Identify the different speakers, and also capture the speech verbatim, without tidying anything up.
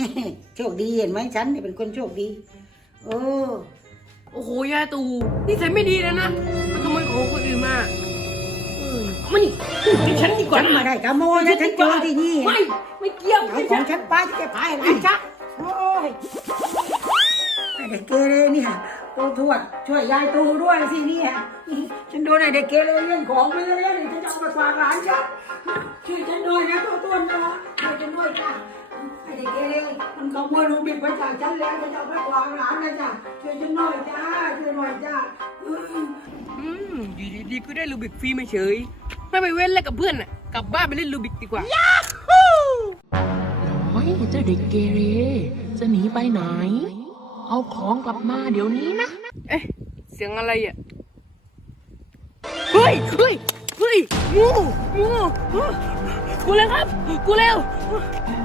Speaker 1: โชคดีเห็นไหมฉันเนี่ยเป็นคนโชคดีเออ
Speaker 2: โอ้โหยายตูนี่ใส่ไม่ดีแล้วนะมาขโมยของคนอื่นมาเออเอามานี่ให้ฉันดีกว่า
Speaker 1: ฉันมาได้ขโมยนะฉันเจอที่นี่
Speaker 2: ไม่ไม่เกี่ยว
Speaker 1: เอา
Speaker 2: ไม่
Speaker 1: ขอ
Speaker 2: ใช่
Speaker 1: งฉันไปจะไปไหนจ๊ะโอ้ยไอ้เด็กเกเรเนี่ยตูทวดช่วยยายตูด้วยสิเนี่ยฉันโดนไอ้เด็กเกเรเรื่องของไปเรื่อยๆฉันจะเอาไปฝากหลานฉันช่วยฉันด้วยนะตัวต้นนะช่วยฉันด้วยจ้ะไอ้เด็กเกเรมันขโมยลูกบิดไปจากฉันแล้วฉันจะเอาไปฝากหลานนะจ๊ะช่วยฉันหน่อยจ้าช่วยหน่อยจ้า
Speaker 2: อืมอยู่ดีๆก็ได้ลูบิกฟรีมาเฉยไม่ไปเว้นแล้วกับเพื่อนน่ะกลับบ้านไปเล่นลูบิกดีกว่า
Speaker 3: น้อยเจ้าเด็กเกเรจะหนีไปไหน เอาของกลับมาเดี๋ยวนี้นะ
Speaker 2: เอ๊ะเสียงอะไรอ่ะเฮ้ยเฮ้ยเฮ้ยงูงูกูแล้วครับกูแล้ว